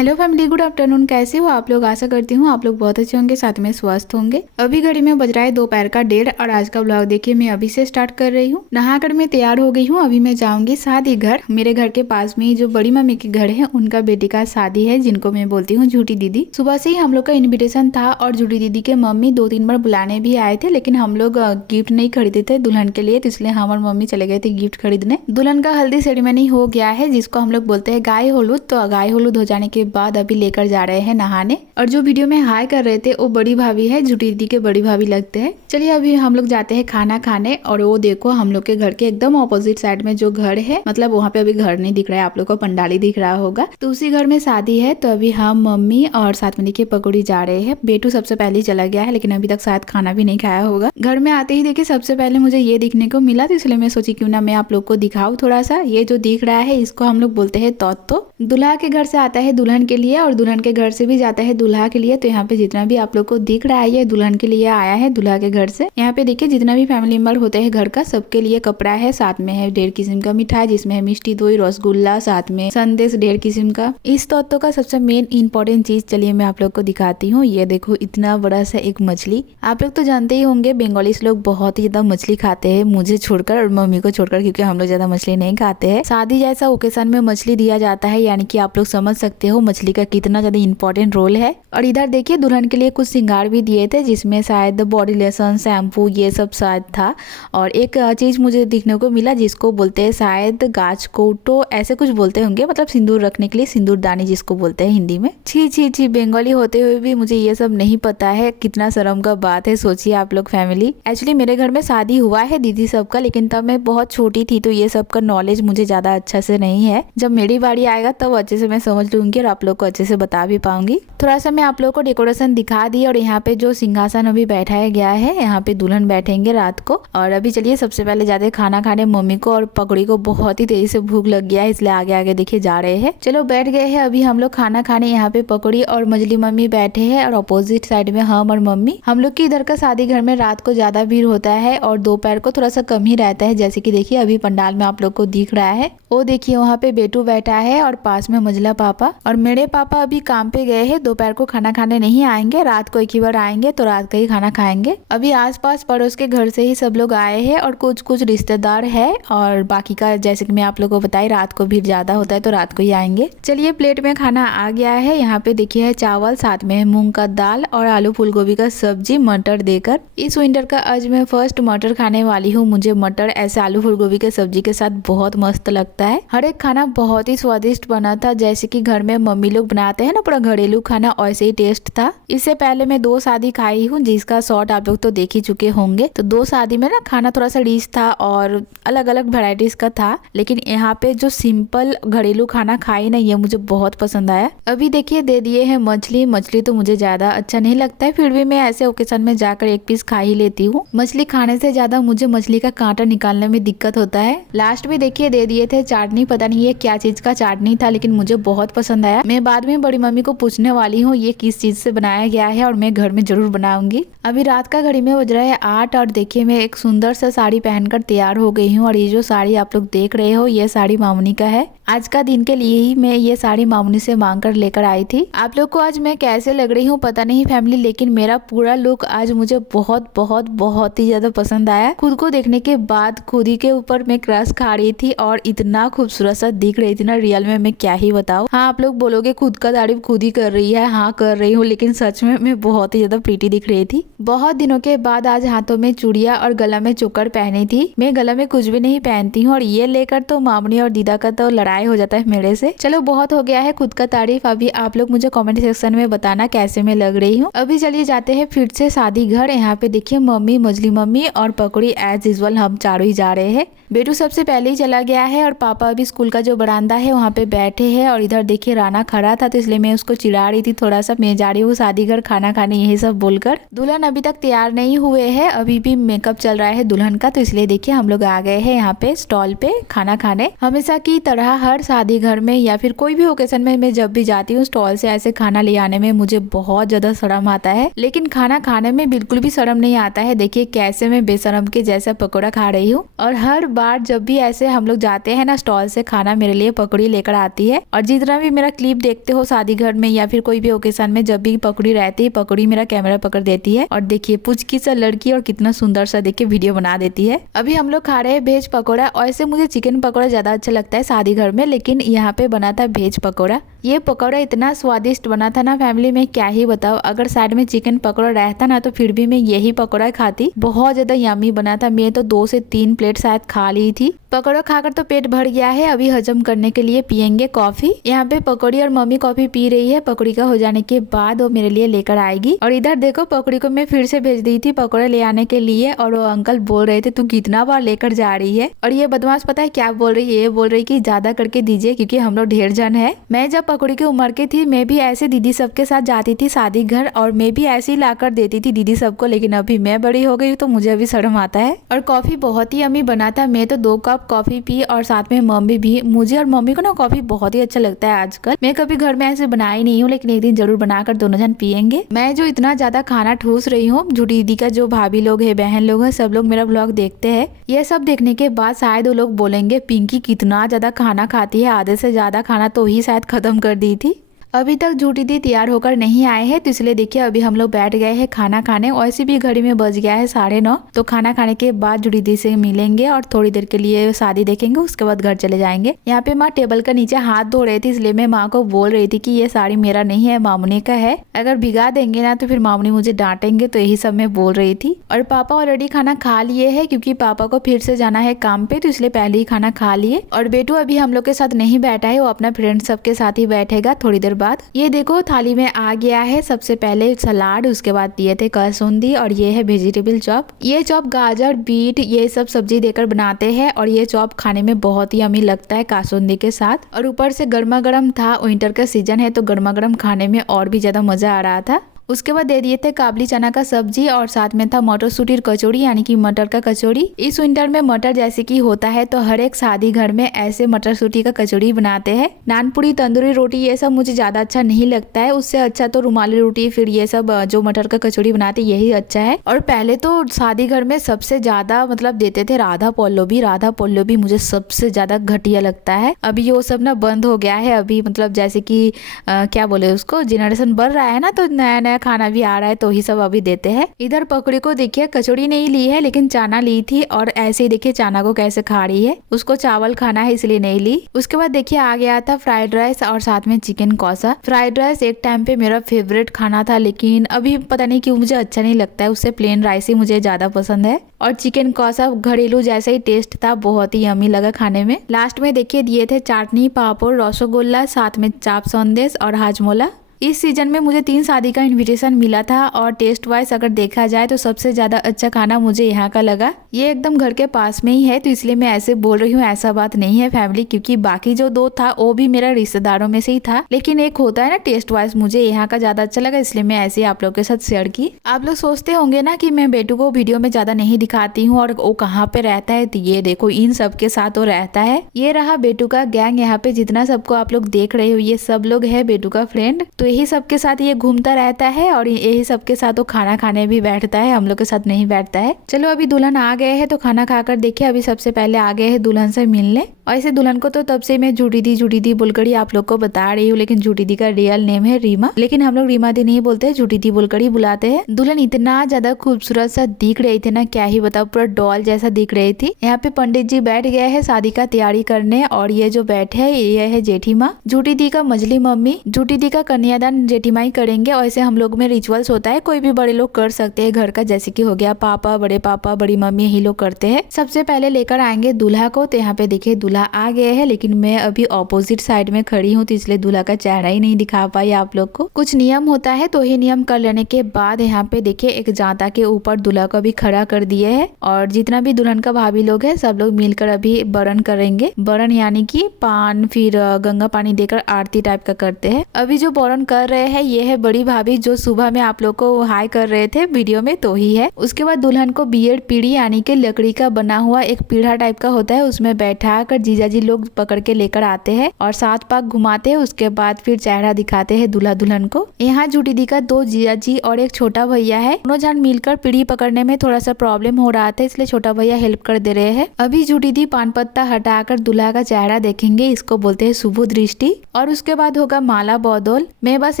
Hello family, good afternoon. कैसे हो आप लोग? आशा करती हूँ आप लोग बहुत अच्छे होंगे, साथ में स्वस्थ होंगे। अभी घड़ी में बज रहा है दोपहर का 1:30 और आज का ब्लॉग देखिए मैं अभी से स्टार्ट कर रही हूँ। नहाकर मैं तैयार हो गई हूँ। अभी मैं जाऊंगी शादी घर। मेरे घर के पास में ही जो बड़ी मम्मी के घर है उनका बेटी का शादी है, जिनको मैं बोलती हूँ झूठी दीदी। सुबह से ही हम लोग का इन्विटेशन था और झूठी दीदी के मम्मी 2-3 बार बुलाने भी आए थे, लेकिन हम लोग गिफ्ट नहीं खरीदे थे दुल्हन के लिए, तो इसलिए हम और मम्मी चले गए थे गिफ्ट खरीदने। दुल्हन का हल्दी सेरेमनी हो गया है, जिसको हम लोग बोलते हैं गाय हलूद। तो गाय हलूद हो जाने के बाद अभी लेकर जा रहे हैं नहाने। और जो वीडियो में हाय कर रहे थे वो बड़ी भाभी है, झूठी दीदी के बड़ी भाभी लगते हैं। चलिए अभी हम लोग जाते हैं खाना खाने। और वो देखो हम लोग के घर के एकदम ऑपोजिट साइड में जो घर है, मतलब वहाँ पे अभी घर नहीं दिख रहा है, आप लोग को पंडाली दिख रहा होगा, तो उसी घर में शादी है। तो अभी हम मम्मी और साथ में देखिए पकौड़ी जा रहे हैं। बेटू सबसे पहले चला गया है, लेकिन अभी तक शायद खाना भी नहीं खाया होगा। घर में आते ही देखिए सबसे पहले मुझे ये दिखने को मिला, तो इसलिए मैं सोची क्यों ना मैं आप लोग को दिखाऊं थोड़ा सा। ये जो दिख रहा है इसको हम लोग बोलते हैं तोतो। दूल्हा के घर से आता है दुल्हन के लिए और दुल्हन के घर से भी जाता है दूल्हा के लिए। तो यहाँ पे जितना भी आप लोग को दिख रहा है ये दुल्हन के लिए आया है दूल्हा के घर से। यहाँ पे देखिए जितना भी फैमिली मेंबर होते हैं घर का, सबके लिए कपड़ा है, साथ में है 1.5 किस्म का मिठाई, जिसमें है मिष्टी दोई, रसगुल्ला, साथ में संदेश 1.5 किस्म का। इस तोतो का सबसे मेन इंपॉर्टेंट चीज चलिए मैं आप लोग को दिखाती हूँ। ये देखो इतना बड़ा सा एक मछली। आप लोग तो जानते ही होंगे बंगालीस लोग बहुत ही ज्यादा मछली खाते हैं, मुझे छोड़कर और मम्मी को छोड़कर, क्योंकि हम लोग ज्यादा मछली नहीं खाते हैं। शादी जैसा ओकेशन में मछली दिया जाता है, यानी कि आप लोग समझ सकते हो मछली का कितना ज्यादा इंपॉर्टेंट रोल है। और इधर देखिए दुल्हन के लिए कुछ श्रृंगार भी दिए थे, जिसमें शायद बॉडी लोशन, शैम्पू ये सब शायद था। और एक चीज मुझे दिखने को मिला जिसको बोलते हैं शायद गाछ कोटो, ऐसे कुछ बोलते होंगे, मतलब सिंदूर रखने के लिए सिंदूरदानी जिसको बोलते हैं हिंदी में। छी छी छी, बंगाली होते हुए भी मुझे ये सब नहीं पता है, कितना शर्म का बात है। सोचिए आप लोग फैमिली। एक्चुअली मेरे घर में शादी हुआ है दीदी सबका, लेकिन तब मैं बहुत छोटी थी, तो ये सब का नॉलेज मुझे ज्यादा अच्छा से नहीं है। जब मेरी बारी आएगा तब अच्छे से मैं समझ लूंगी और आप लोग को अच्छे से बता भी पाऊंगी। थोड़ा सा मैं आप लोग को डेकोरेशन दिखा दी। और यहाँ पे जो सिंहासन अभी बैठाया गया है, यहाँ पे दुल्हन बैठेंगे रात को। और अभी चलिए सबसे पहले जाते हैं खाना खाने। मम्मी को और पकौड़ी को बहुत ही तेजी से भूख लग गया है, इसलिए आगे आगे देखिए जा रहे हैं। चलो बैठ गए हैं अभी हम लोग खाना खाने। यहाँ पे पकौड़ी और मजली मम्मी बैठे हैं और अपोजिट साइड में हम और मम्मी। हम लोग की इधर का शादी घर में रात को ज्यादा भीड़ होता है और दोपहर को थोड़ा सा कम ही रहता है, जैसे कि देखिए अभी पंडाल में आप लोग को दिख रहा है। वो देखिए वहाँ पे बेटू बैठा है और पास में मजला पापा। और मेरे पापा अभी काम पे गए हैं, दोपहर को खाना खाने नहीं आएंगे, रात को एक ही बार आएंगे, तो रात का ही खाना खाएंगे। अभी आसपास पड़ोस के घर से ही सब लोग आए हैं और कुछ कुछ रिश्तेदार है। और बाकी का जैसे कि मैं आप लोगों को बताई, रात को भीड़ ज्यादा होता है तो रात को ही आएंगे। चलिए प्लेट में खाना आ गया है। यहाँ पे देखिए है चावल, साथ में है मूंग का दाल और आलू फूल गोभी का सब्जी मटर देकर। इस विंटर का आज मैं फर्स्ट मटर खाने वाली हूँ। मुझे मटर ऐसे आलू फूल गोभी के सब्जी के साथ बहुत मस्त लगता है। हर एक खाना बहुत ही स्वादिष्ट बना था, जैसे कि घर में मम्मी लोग बनाते हैं ना, पूरा घरेलू खाना, वैसे ही टेस्ट था। इससे पहले मैं 2 शादी खाई हूँ, जिसका शॉर्ट आप लोग तो देख ही चुके होंगे। तो 2 शादी में ना खाना थोड़ा सा डिश था और अलग अलग वेराइटीज का था, लेकिन यहाँ पे जो सिंपल घरेलू खाना खाई ना, ये मुझे बहुत पसंद आया। अभी देखिए दे दिए है मछली। मछली तो मुझे ज्यादा अच्छा नहीं लगता है, फिर भी मैं ऐसे ओकेशन में जाकर एक पीस खा ही लेती हूँ। मछली खाने से ज्यादा मुझे मछली का कांटा निकालने में दिक्कत होता है। लास्ट में देखिए दे दिए थे चाटनी, पता नहीं ये क्या चीज का चाटनी था, लेकिन मुझे बहुत पसंद आया। मैं बाद में बड़ी मम्मी को पूछने वाली हूँ ये किस चीज से बनाया गया है, और मैं घर में जरूर बनाऊंगी। अभी रात का घड़ी में बज रहा है 8 और देखिए मैं एक सुंदर सा साड़ी पहनकर तैयार हो गई हूँ। और ये जो साड़ी आप लोग देख रहे हो, ये साड़ी मामुनी का है। आज का दिन के लिए ही मैं ये साड़ी मामुनी से मांग कर लेकर आई थी। आप लोग को आज मैं कैसे लग रही हूँ पता नहीं फैमिली, लेकिन मेरा पूरा लुक आज मुझे बहुत बहुत बहुत ही ज्यादा पसंद आया। खुद को देखने के बाद खुद ही के ऊपर मैं क्रश खा रही थी और इतना खूबसूरत सा दिख रही थी ना, रियल में मैं क्या ही बताऊं। हाँ आप लोग बोलोगे खुद का तारीफ खुद ही कर रही है, हाँ कर रही हूँ, लेकिन सच में मैं बहुत ही ज्यादा प्रीटी दिख रही थी। बहुत दिनों के बाद आज हाथों में चूड़िया और गला में चोकर पहनी थी। मैं गला में कुछ भी नहीं पहनती हूँ और ये लेकर तो मामनी और दीदा का तो लड़ाई हो जाता है मेरे से। चलो बहुत हो गया है खुद का तारीफ। अभी आप लोग मुझे कमेंट सेक्शन में बताना कैसे मैं लग रही हूँ। अभी चलिए जाते हैं फिर से शादी घर। यहाँ पे देखिए मम्मी, मजली मम्मी और पकौड़ी एज यूजुअल हम चारों ही जा रहे हैं। बेटू सबसे पहले ही चला गया है और पापा अभी स्कूल का जो बरामदा है वहाँ पे बैठे हैं। और इधर देखिए राना खड़ा था, तो इसलिए मैं उसको चिढ़ा रही थी थोड़ा सा, मैं जा रही हूँ शादी घर खाना खाने, यही सब बोलकर। दुल्हन अभी तक तैयार नहीं हुए हैं, अभी भी मेकअप चल रहा है दुल्हन का, तो इसलिए देखिए हम लोग आ गए हैं यहाँ पे स्टॉल पे खाना खाने। हमेशा की तरह हर शादी घर में या फिर कोई भी ओकेजन में मैं जब भी जाती हूँ स्टॉल से ऐसे खाना ले आने में मुझे बहुत ज्यादा शर्म आता है, लेकिन खाना खाने में बिल्कुल भी शर्म नहीं आता है। देखिए कैसे मैं बेशरम के जैसा पकौड़ा खा रही हूँ, और हर बार जब भी ऐसे हम लोग जाते हैं ना स्टॉल से खाना, मेरे लिए पकौड़ी लेकर आती है। और जितना भी मेरा क्लिप देखते हो शादी घर में या फिर कोई भी ओकेजन में, जब भी पकौड़ी रहती है पकौड़ी मेरा कैमरा पकड़ देती है। और देखिए पुचकी सा लड़की और कितना सुंदर सा देखिए वीडियो बना देती है। अभी हम लोग खा रहे हैं वेज पकौड़ा, और ऐसे मुझे चिकन पकौड़ा ज्यादा अच्छा लगता है शादी घर में, लेकिन यहाँ पे बना था वेज पकौड़ा। ये पकौड़ा इतना स्वादिष्ट बना था ना फैमिली में, क्या ही बताओ। अगर साइड में चिकन पकौड़ा रहता ना तो फिर भी मैं यही पकौड़ा खाती। बहुत ज्यादा यम्मी बना था, मैं तो 2 से 3 प्लेट शायद खा ली थी। पकौड़ा खाकर तो पेट भर गया है, अभी हजम करने के लिए पियेंगे कॉफी। यहाँ पे पकौड़ी और मम्मी कॉफी पी रही है, पकौड़ी का हो जाने के बाद वो मेरे लिए लेकर आएगी। और इधर देखो पकौड़ी को मैं फिर से भेज दी थी पकौड़ा ले आने के लिए, और वो अंकल बोल रहे थे तू कितना बार लेकर जा रही है। और ये बदमाश पता है क्या बोल रही है, ये बोल रही कि ज्यादा करके दीजिए क्योंकि हम लोग ढेर जन है। मैं जब पकौड़ी की उम्र की थी मैं भी ऐसे दीदी सबके साथ जाती थी शादी घर, और मैं भी ऐसे ही लाकर देती थी दीदी सबको, लेकिन अभी मैं बड़ी हो गई तो मुझे अभी शर्म आता है। और कॉफी बहुत ही यम्मी बना था, मैं तो 2 कप कॉफी पी और साथ में मम्मी भी। मुझे और मम्मी को ना कॉफी बहुत ही अच्छा लगता है आजकल। मैं कभी घर में ऐसे बनाई नहीं हूँ, लेकिन एक दिन जरूर बनाकर दोनों जन पियेंगे। मैं जो इतना ज्यादा खाना ठूस रही हूँ, झूठी दीदी का जो भाभी लोग है बहन लोग है सब लोग मेरा ब्लॉग देखते हैं। ये सब देखने के बाद शायद वो लोग बोलेंगे पिंकी कितना ज्यादा खाना खाती है, आधे से ज्यादा खाना तो ही शायद खत्म कर दी थी। अभी तक झूठी दी तैयार होकर नहीं आए हैं, तो इसलिए देखिए अभी हम लोग बैठ गए हैं खाना खाने। वैसे भी घड़ी में बज गया है 9:30, तो खाना खाने के बाद झूठी दी से मिलेंगे और थोड़ी देर के लिए शादी देखेंगे, उसके बाद घर चले जाएंगे। यहाँ पे माँ टेबल का नीचे हाथ धो रही थी, इसलिए मैं माँ को बोल रही थी कि ये साड़ी मेरा नहीं है मामूनी का है, अगर भिगा देंगे ना तो फिर मामूनी मुझे डांटेंगे, तो यही सब मैं बोल रही थी। और पापा ऑलरेडी खाना खा लिए है क्योंकि पापा को फिर से जाना है काम पे, तो इसलिए पहले ही खाना खा लिए। और बेटू अभी हम लोग के साथ नहीं बैठा है, वो अपना फ्रेंड सबके साथ ही बैठेगा थोड़ी देर बाद। ये देखो थाली में आ गया है सबसे पहले सलाद, उसके बाद दिए थे कसुंदी, और ये है वेजिटेबल चॉप। ये चॉप गाजर बीट ये सब सब्जी देकर बनाते हैं, और ये चॉप खाने में बहुत ही यम्मी लगता है कासुंदी के साथ। और ऊपर से गर्मा गर्म था, विंटर का सीजन है तो गर्मा गर्म खाने में और भी ज्यादा मजा आ रहा था। उसके बाद दे दिए थे काबली चना का सब्जी, और साथ में था मटर सूटी कचौड़ी यानी कि मटर का कचौड़ी। इस विंटर में मटर जैसे कि होता है तो हर एक शादी घर में ऐसे मटर सूटी का कचौड़ी बनाते हैं। नान पूरी तंदूरी रोटी ये सब मुझे ज्यादा अच्छा नहीं लगता है, उससे अच्छा तो रुमाली रोटी फिर ये सब जो मटर का कचौड़ी बनाते यही अच्छा है। और पहले तो शादी घर में सबसे ज्यादा मतलब देते थे राधा पल्लवी। राधा पल्लवी मुझे सबसे ज्यादा घटिया लगता है, अभी वो सब ना बंद हो गया है। अभी मतलब जैसे कि क्या बोले उसको, जेनरेशन बढ़ रहा है ना, तो नया नया खाना भी आ रहा है तो ही सब अभी देते हैं। इधर पकौड़ी को देखिए कचौड़ी नहीं ली है लेकिन चाना ली थी, और ऐसे ही देखिए चाना को कैसे खा रही है, उसको चावल खाना है इसलिए नहीं ली। उसके बाद देखिए आ गया था फ्राइड राइस और साथ में चिकन कौसा। फ्राइड राइस एक टाइम पे मेरा फेवरेट खाना था, लेकिन अभी पता नहीं क्यों मुझे अच्छा नहीं लगता है, उससे प्लेन राइस ही मुझे ज्यादा पसंद है। और चिकन कौसा घरेलू जैसा ही टेस्ट था, बहुत ही यम्मी लगा खाने में। लास्ट में देखिए दिए थे चाटनी पापड़ रसगुल्ला साथ में चाप संदेश और हाजमोला। इस सीजन में मुझे 3 शादी का इनविटेशन मिला था, और टेस्ट वाइज अगर देखा जाए तो सबसे ज्यादा अच्छा खाना मुझे यहाँ का लगा। ये एकदम घर के पास में ही है तो इसलिए मैं ऐसे बोल रही हूँ, ऐसा बात नहीं है फैमिली, क्योंकि बाकी जो 2 था वो भी मेरा रिश्तेदारों में से ही था, लेकिन एक होता है ना टेस्ट वाइज, मुझे यहाँ का ज्यादा अच्छा लगा इसलिए मैं ऐसे आप लोग के साथ शेयर की। आप लोग सोचते होंगे ना कि मैं बेटू को वीडियो में ज्यादा नहीं दिखाती हूँ और वो कहाँ पे रहता है, तो ये देखो इन सब के साथ वो रहता है। ये रहा बेटू का गैंग, यहाँ पे जितना सबको आप लोग देख रहे हो ये सब लोग है बेटू का फ्रेंड, तो यही सबके साथ ये घूमता रहता है और यही सबके साथ वो खाना खाने भी बैठता है, हम लोग के साथ नहीं बैठता है। चलो अभी दुल्हन आ गए हैं तो खाना खाकर देखिए। अभी सबसे पहले आ गए हैं दुल्हन से मिलने, और ऐसे दुल्हन को तो तब से मैं झूठी दी बोलकर ही आप लोग को बता रही हूँ, लेकिन झूठी दी का रियल नेम है रीमा, लेकिन हम लोग रीमा दी नहीं बोलते, झूठी दी बोलकर ही बुलाते हैं। दुल्हन इतना ज्यादा खूबसूरत सा दिख रही थी ना, क्या ही बताओ, पूरा डॉल जैसा दिख रही थी। यहाँ पे पंडित जी बैठ गए हैं शादी का तैयारी करने, और ये जो बैठे है ये है जेठी माँ, झूठी दी का मजली मम्मी। झूठी दी का कन्यादान जेठी माँ ही करेंगे, और ऐसे हम लोग में रिचुअल्स होता है, कोई भी बड़े लोग कर सकते हैं घर का, जैसे कि हो गया पापा, बड़े पापा, बड़ी मम्मी, यही लोग करते हैं। सबसे पहले लेकर आएंगे दूल्हा को, तो यहाँ पे देखिए दूल्हा दूल्हा आ गया है, लेकिन मैं अभी ऑपोजिट साइड में खड़ी हूँ तो इसलिए दूल्हा का चेहरा ही नहीं दिखा पाई आप लोग को। कुछ नियम होता है तो ये नियम कर लेने के बाद यहाँ पे देखिए एक जांता के ऊपर दूल्हा को भी खड़ा कर दिए है और जितना भी दुल्हन का भाभी लोग है सब लोग मिलकर अभी बरन करेंगे। बरन यानी कि पान फिर गंगा पानी देकर आरती टाइप का करते हैं। अभी जो बरन कर रहे हैं ये है बड़ी भाभी जो सुबह में आप लोग को हाई कर रहे थे वीडियो में तो ही है। उसके बाद दुल्हन को बियड पीढ़ी यानी कि लकड़ी का बना हुआ एक पीढ़ा टाइप का होता है उसमें बैठा कर जीजाजी लोग पकड़ के लेकर आते हैं और 7 पाक घुमाते हैं। उसके बाद फिर चेहरा दिखाते हैं दूल्हा दुल्हन को। यहाँ झूठी दी का 2 जीजाजी और एक छोटा भैया है। दोनों जन मिलकर पीढ़ी पकड़ने में थोड़ा सा प्रॉब्लम हो रहा था इसलिए छोटा भैया हेल्प कर दे रहे हैं। अभी झूठी दी पान पत्ता हटाकर दूल्हा का चेहरा देखेंगे, इसको बोलते हैं शुभ दृष्टि। और उसके बाद होगा माला बौदोल। मैं बस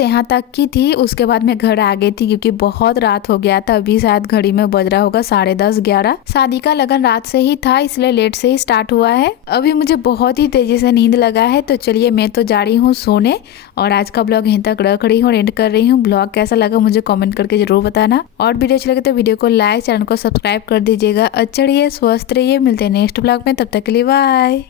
यहाँ तक की थी, उसके बाद मैं घर आ गई थी क्योंकि बहुत रात हो गया था। अभी शायद घड़ी में बज रहा होगा 10:30-11। शादी का लगन रात से ही था इसलिए लेट से ही स्टार्ट हुआ है। अभी मुझे बहुत ही तेजी से नींद लगा है तो चलिए मैं तो जा रही हूँ सोने और आज का ब्लॉग यहीं तक रख रही हूँ, एंड कर रही हूँ। ब्लॉग कैसा लगा मुझे कमेंट करके जरूर बताना और वीडियो अच्छी लगे तो वीडियो को लाइक, चैनल को सब्सक्राइब कर दीजिएगा। अच्छा रहिए, स्वस्थ रहिए, मिलते हैं नेक्स्ट ब्लॉग में, तब तक के लिए बाय।